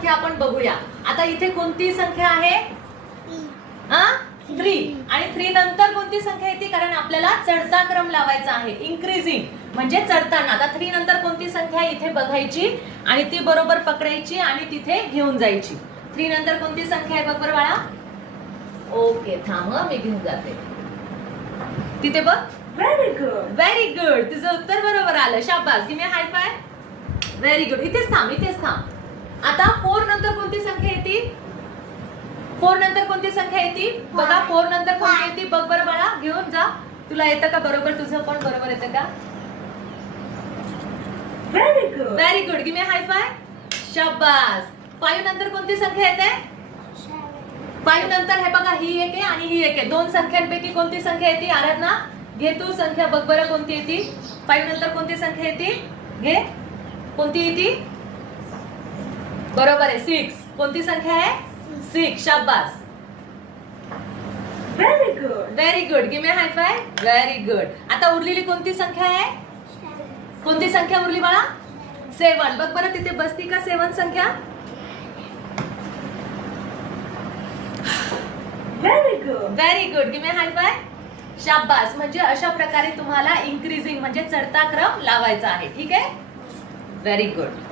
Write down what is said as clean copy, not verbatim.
आपण बघूया. आता इथे कोणती संख्या आहे? 3. आणि 3 नंतर कोणती संख्या येते? कारण आपल्याला चढता क्रम लावायचा आहे. इन्क्रीजिंग म्हणजे चढताना. आता 3 नंतर कोणती संख्या इथे बघायची आणि ती बरोबर पकडायची आणि तिथे घेऊन जायची. 3 नंतर कोणती संख्या आहे बघ बरं बाळा. ओके थांब मी घेऊन जाते. तिथे बघ. Very good. Very good. तुझं उत्तर बरोबर आलं. शाबास. Give me high five. Very good. इथेच थांब, इथेच थांब. आता 4 नंतर कोणती संख्या येते? 4 नंतर कोणती संख्या येते? बघा 4 नंतर कोणती येते बघ बरं बाळा. घेऊन जा. तुला येतं का बरोबर? तुझं पण बरोबर येतं का? Very good. Very good. Give me high five. शाबास. 5 नंतर कोणती संख्या येते? 5 नंतर हे बघा ही एक आहे आणि ही एक आहे. दोन संख्यांपैकी कोणती संख्या येते? आराधना घे तू संख्या बघ बरं कोणती येते? 5 नंतर कोणती संख्या येते? घे. कोणती येते? बरोबर आहे 6. कोणती संख्या आहे? 6. शाबास. Very good. Very good. Give me high five. Very good. आता उरलेली कोणती संख्या आहे? कोणती संख्या उरली बाळा? 7. बघ बरं तिथे बसती का 7 संख्या? Very good. Very good. Give me high five. शाबास. म्हणजे अशा प्रकारे तुम्हाला इन्क्रीजिंग म्हणजे चढता क्रम लावायचा आहे. ठीक आहे. Very good.